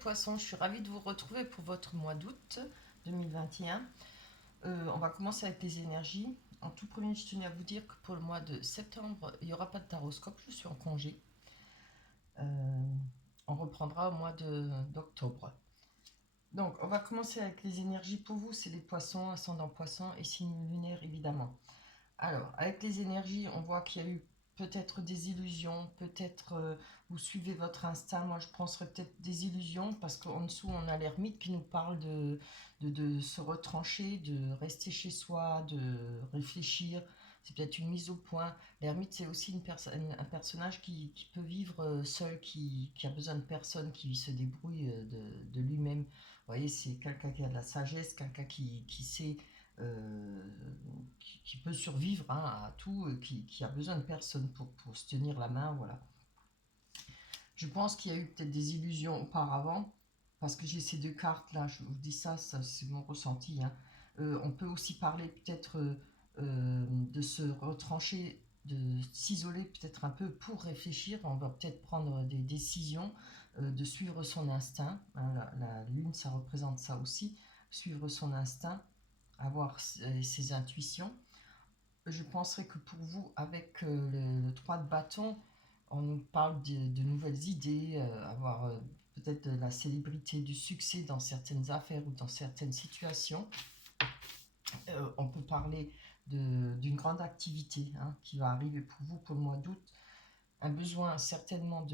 poissons, je suis ravie de vous retrouver pour votre mois d'août 2021. On va commencer avec les énergies. En tout premier, je tenais à vous dire que pour le mois de septembre, il n'y aura pas de taroscope, je suis en congé. On reprendra au mois d'octobre. Donc, on va commencer avec les énergies pour vous, c'est les poissons, ascendant poisson et signe lunaire évidemment. Alors, avec les énergies, on voit qu'il y a eu peut-être des illusions, peut-être vous suivez votre instinct. Moi, je penserais peut-être des illusions parce qu'en dessous, on a l'ermite qui nous parle de se retrancher, de rester chez soi, de réfléchir. C'est peut-être une mise au point. L'ermite, c'est aussi un personnage qui peut vivre seul, qui a besoin de personne, qui se débrouille de lui-même. Vous voyez, c'est quelqu'un qui a de la sagesse, quelqu'un qui sait euh, qui peut survivre à tout, qui a besoin de personne pour se tenir la main, voilà. Je pense qu'il y a eu peut-être des illusions auparavant, parce que j'ai ces deux cartes là, je vous dis ça c'est mon ressenti. Hein. On peut aussi parler peut-être de se retrancher, de s'isoler peut-être un peu pour réfléchir. On va peut-être prendre des décisions, de suivre son instinct. Hein, la lune, ça représente ça aussi, suivre son instinct, avoir ses intuitions. Je penserais que pour vous, avec le 3 de bâton, on nous parle de nouvelles idées, avoir peut-être de la célébrité, du succès dans certaines affaires ou dans certaines situations. On peut parler d'une grande activité qui va arriver pour vous pour le mois d'août. Un besoin certainement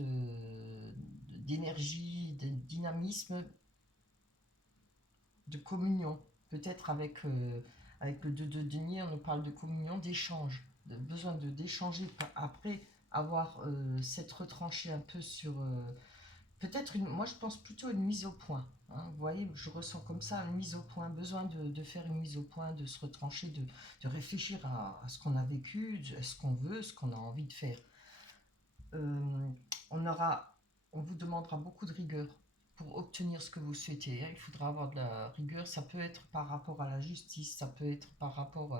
d'énergie, de dynamisme, de communion, peut-être avec le 2 de denier, on nous parle de communion, d'échange, de besoin d'échanger après avoir s'être retranché un peu sur peut-être moi je pense plutôt une mise au point. Hein, vous voyez, je ressens comme ça une mise au point, besoin de faire une mise au point, de se retrancher, de réfléchir à ce qu'on a vécu, à ce qu'on veut, ce qu'on a envie de faire. Euh, on aura, on vous demandera beaucoup de rigueur pour obtenir ce que vous souhaitez. Hein. Il faudra avoir de la rigueur. Ça peut être par rapport à la justice, ça peut être par rapport,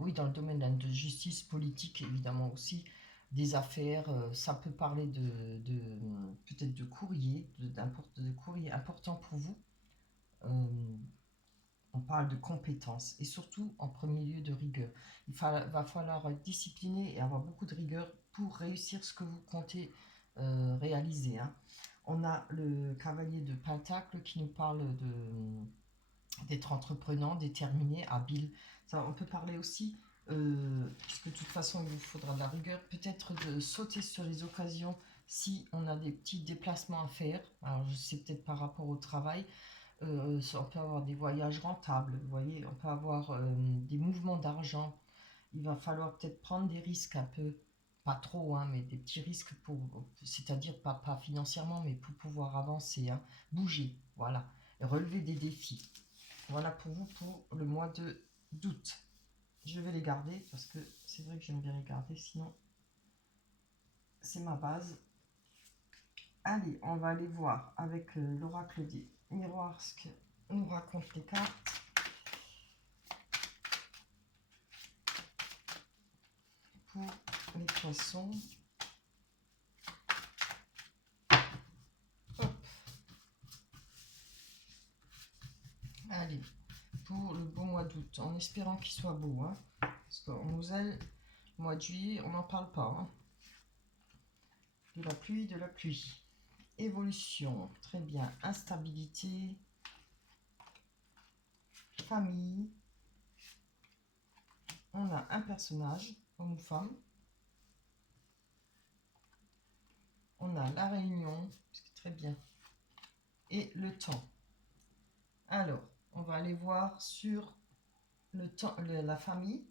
oui, dans le domaine de la justice politique évidemment aussi, des affaires. Ça peut parler peut-être de courrier, de courrier important pour vous. Euh, on parle de compétences et surtout en premier lieu de rigueur. Va falloir être discipliné et avoir beaucoup de rigueur pour réussir ce que vous comptez réaliser. Hein. On a le cavalier de Pentacle qui nous parle d'être entreprenant, déterminé, habile. Ça, on peut parler aussi, puisque de toute façon il vous faudra de la rigueur, peut-être de sauter sur les occasions si on a des petits déplacements à faire. Alors je sais peut-être par rapport au travail, on peut avoir des voyages rentables, vous voyez, on peut avoir des mouvements d'argent. Il va falloir peut-être prendre des risques un peu, pas trop, hein, mais des petits risques c'est-à-dire pas financièrement, mais pour pouvoir avancer, hein, bouger, voilà, et relever des défis. Voilà pour vous pour le mois d'août. Je vais les garder parce que c'est vrai que j'aime bien les garder, sinon c'est ma base. Allez, on va aller voir avec l'oracle des miroirs ce que nous racontent les cartes. Pour les poissons. Hop. Allez, pour le beau mois d'août, en espérant qu'il soit beau. Hein, parce qu'en Moselle, le mois de juillet, on n'en parle pas. Hein. De la pluie, de la pluie. Évolution, très bien. Instabilité. Famille. On a un personnage, homme ou femme. On a la réunion, c'est très bien. Et le temps. Alors, on va aller voir sur le temps, la famille.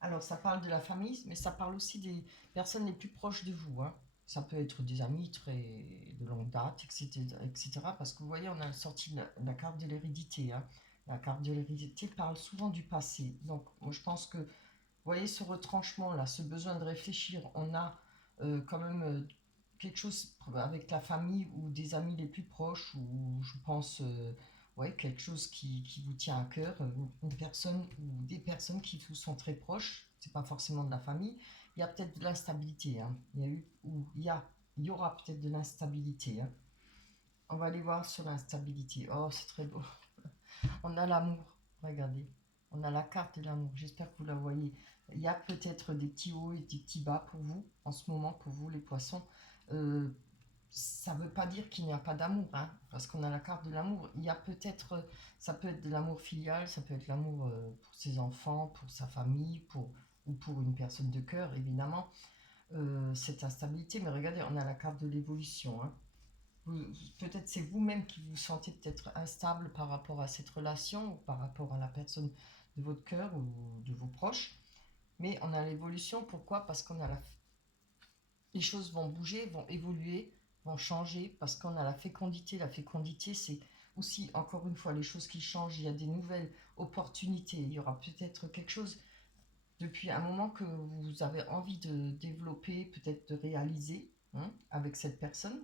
Alors, ça parle de la famille, mais ça parle aussi des personnes les plus proches de vous. Hein. Ça peut être des amis très de longue date, etc. Parce que vous voyez, on a sorti la carte de l'hérédité. Hein. La carte de l'hérédité parle souvent du passé. Donc, moi, je pense que, vous voyez, ce retranchement-là, ce besoin de réfléchir, on a quand même quelque chose avec la famille ou des amis les plus proches, ou je pense, ouais, quelque chose qui vous tient à cœur, une personne ou des personnes qui vous sont très proches, c'est pas forcément de la famille. Il y a peut-être de l'instabilité. Hein. Il y a il y aura peut-être de l'instabilité. Hein. On va aller voir sur l'instabilité. Oh, c'est très beau. On a l'amour. Regardez. On a la carte de l'amour. J'espère que vous la voyez. Il y a peut-être des petits hauts et des petits bas pour vous, en ce moment, pour vous, les poissons. Euh, ça ne veut pas dire qu'il n'y a pas d'amour, hein, parce qu'on a la carte de l'amour. Il y a peut-être, ça peut être de l'amour filial, ça peut être l'amour pour ses enfants, pour sa famille, ou pour une personne de cœur, évidemment. Cette instabilité, mais regardez, on a la carte de l'évolution. Hein. Peut-être c'est vous-même qui vous sentez peut-être instable par rapport à cette relation ou par rapport à la personne de votre cœur ou de vos proches. Mais on a l'évolution, pourquoi? Parce qu'on a les choses vont bouger, vont évoluer, vont changer, parce qu'on a la fécondité. La fécondité, c'est aussi, encore une fois, les choses qui changent. Il y a des nouvelles opportunités. Il y aura peut-être quelque chose depuis un moment que vous avez envie de développer, peut-être de réaliser hein, avec cette personne.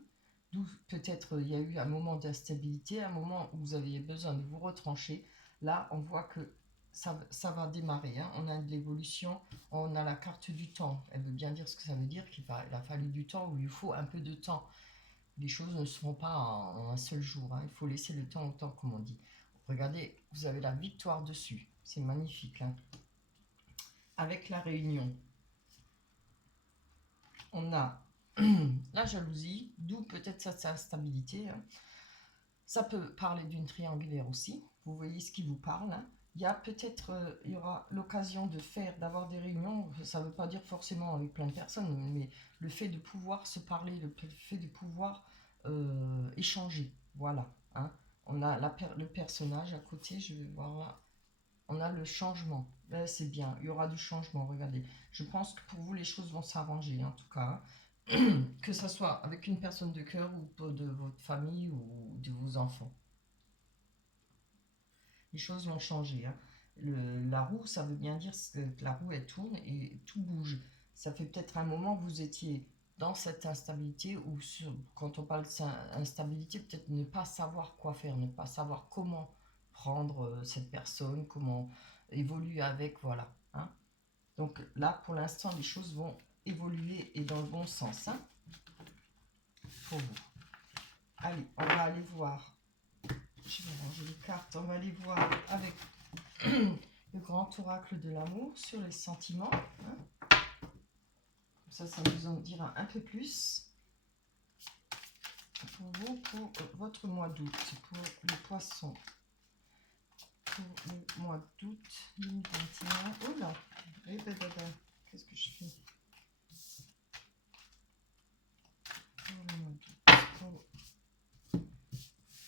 D'où peut-être il y a eu un moment d'instabilité, un moment où vous aviez besoin de vous retrancher. Là, on voit que ça va démarrer. Hein. On a de l'évolution, on a la carte du temps. Elle veut bien dire ce que ça veut dire, qu'il a fallu du temps, ou il faut un peu de temps. Les choses ne se font pas en un seul jour. Hein. Il faut laisser le temps au temps, comme on dit. Regardez, vous avez la victoire dessus. C'est magnifique. Hein. Avec la réunion, on a la jalousie, d'où peut-être cette instabilité. Hein. Ça peut parler d'une triangulaire aussi. Vous voyez ce qui vous parle. Hein. Il y a peut-être, il y aura l'occasion d'avoir des réunions. Ça ne veut pas dire forcément avec plein de personnes, mais le fait de pouvoir se parler, le fait de pouvoir échanger. Voilà. Hein. On a le personnage à côté. Je vais voir là. On a le changement. Là, c'est bien. Il y aura du changement. Regardez. Je pense que pour vous, les choses vont s'arranger, en tout cas. Que ce soit avec une personne de cœur ou de votre famille ou de vos enfants. Les choses vont changer. Hein. La roue, ça veut bien dire que la roue, elle tourne et tout bouge. Ça fait peut-être un moment que vous étiez dans cette instabilité ou quand on parle d'instabilité, peut-être ne pas savoir quoi faire, ne pas savoir comment prendre cette personne, comment évoluer avec, voilà. Hein. Donc là, pour l'instant, les choses vont évoluer et dans le bon sens hein, pour vous. Allez, on va aller voir. Je vais ranger les cartes. On va aller voir avec le grand oracle de l'amour sur les sentiments. Hein. Ça nous en dira un peu plus pour vous, pour votre mois d'août, pour les poissons. Pour le mois d'août 2021. Oh là, qu'est-ce que je fais pour le mois d'août.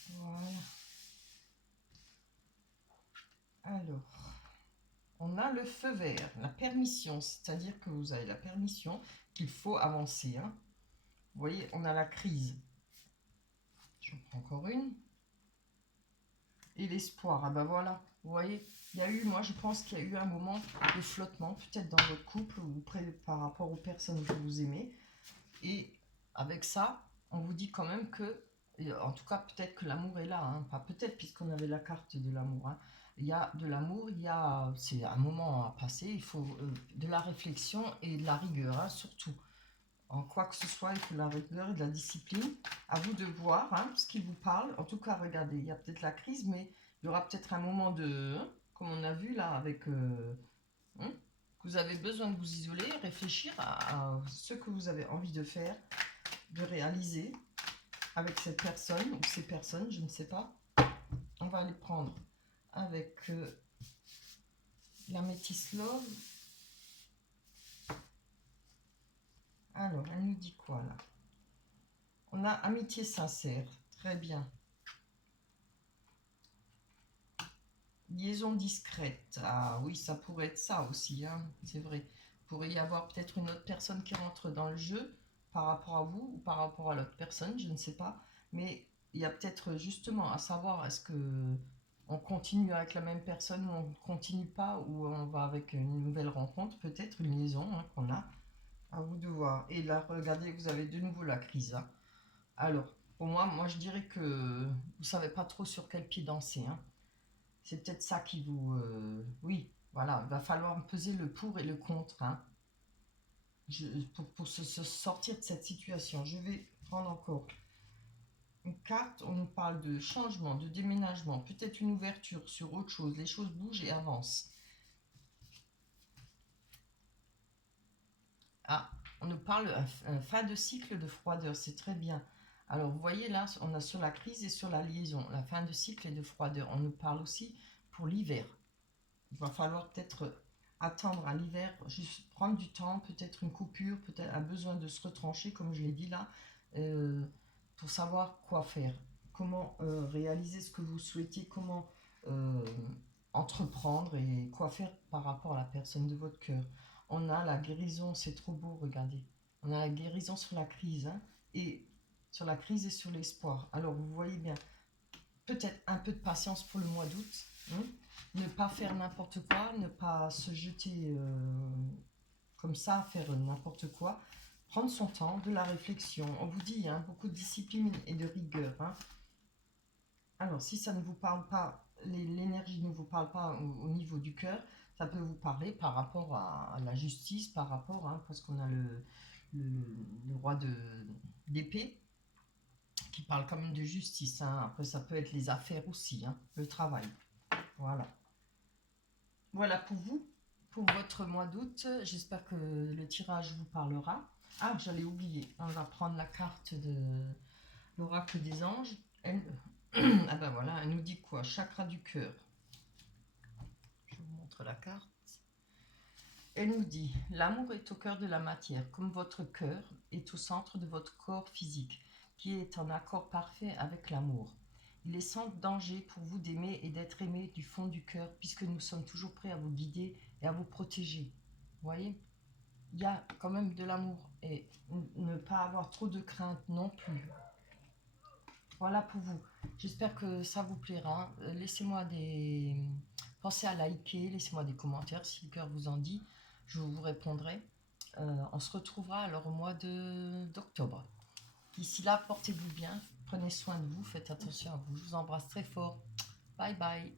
Voilà. Alors, on a le feu vert, la permission, c'est-à-dire que vous avez la permission qu'il faut avancer. Hein. Vous voyez, on a la crise. J'en prends encore une. Et l'espoir, ah ben voilà, vous voyez, il y a eu, moi je pense qu'il y a eu un moment de flottement, peut-être dans votre couple ou par rapport aux personnes que vous aimez. Et avec ça, on vous dit quand même que, en tout cas peut-être que l'amour est là, hein, pas peut-être puisqu'on avait la carte de l'amour. Hein. Il y a de l'amour, c'est un moment à passer, il faut de la réflexion et de la rigueur, hein, surtout. En quoi que ce soit, il faut de la rigueur et de la discipline. À vous de voir hein, ce qui vous parle. En tout cas, regardez, il y a peut-être la crise, mais il y aura peut-être un moment de, hein, comme on a vu là, avec hein, que vous avez besoin de vous isoler, réfléchir à ce que vous avez envie de faire, de réaliser avec cette personne ou ces personnes, je ne sais pas. On va les prendre avec la métisse love. Alors, elle nous dit quoi là? On a amitié sincère, très bien. Liaison discrète. Ah oui, ça pourrait être ça aussi, hein, c'est vrai. Il pourrait y avoir peut-être une autre personne qui rentre dans le jeu par rapport à vous ou par rapport à l'autre personne, je ne sais pas. Mais il y a peut-être justement à savoir est-ce que on continue avec la même personne ou on ne continue pas ou on va avec une nouvelle rencontre, peut-être une liaison hein, qu'on a. À vous de voir. Et là, regardez, vous avez de nouveau la crise. Hein. Alors, pour moi, je dirais que vous ne savez pas trop sur quel pied danser. Hein. C'est peut-être ça qui vous... oui, voilà, il va falloir peser le pour et le contre. Hein. pour se sortir de cette situation. Je vais prendre encore une carte. On nous parle de changement, de déménagement, peut-être une ouverture sur autre chose. Les choses bougent et avancent. Ah, on nous parle fin de cycle de froideur, c'est très bien. Alors, vous voyez là, on a sur la crise et sur la liaison, la fin de cycle et de froideur. On nous parle aussi pour l'hiver. Il va falloir peut-être attendre à l'hiver, juste prendre du temps, peut-être une coupure, peut-être un besoin de se retrancher, comme je l'ai dit là, euh, pour savoir quoi faire, comment réaliser ce que vous souhaitez, comment euh, entreprendre et quoi faire par rapport à la personne de votre cœur. On a la guérison, c'est trop beau, regardez. On a la guérison sur la crise, hein, et sur la crise et sur l'espoir. Alors vous voyez bien, peut-être un peu de patience pour le mois d'août, hein, ne pas faire n'importe quoi, ne pas se jeter comme ça, faire n'importe quoi, prendre son temps, de la réflexion. On vous dit, hein, beaucoup de discipline et de rigueur. Hein. Alors, si ça ne vous parle pas, l'énergie ne vous parle pas au niveau du cœur, ça peut vous parler par rapport à la justice, par rapport, hein, parce qu'on a le, le roi d'épée qui parle quand même de justice. Hein. Après, ça peut être les affaires aussi, hein, le travail. Voilà. Voilà pour vous, pour votre mois d'août. J'espère que le tirage vous parlera. Ah, j'allais oublier. On va prendre la carte de l'oracle des anges. Elle... ah ben voilà, elle nous dit quoi? Chakra du cœur. Je vous montre la carte. Elle nous dit, l'amour est au cœur de la matière, comme votre cœur est au centre de votre corps physique, qui est en accord parfait avec l'amour. Il est sans danger pour vous d'aimer et d'être aimé du fond du cœur, puisque nous sommes toujours prêts à vous guider et à vous protéger. Vous voyez, il y a quand même de l'amour et ne pas avoir trop de crainte non plus. Voilà pour vous. J'espère que ça vous plaira. Laissez-moi des... Pensez à liker, laissez-moi des commentaires si le cœur vous en dit. Je vous répondrai. On se retrouvera alors au mois d'octobre. D'ici là, portez-vous bien, prenez soin de vous, faites attention à vous. Je vous embrasse très fort. Bye bye.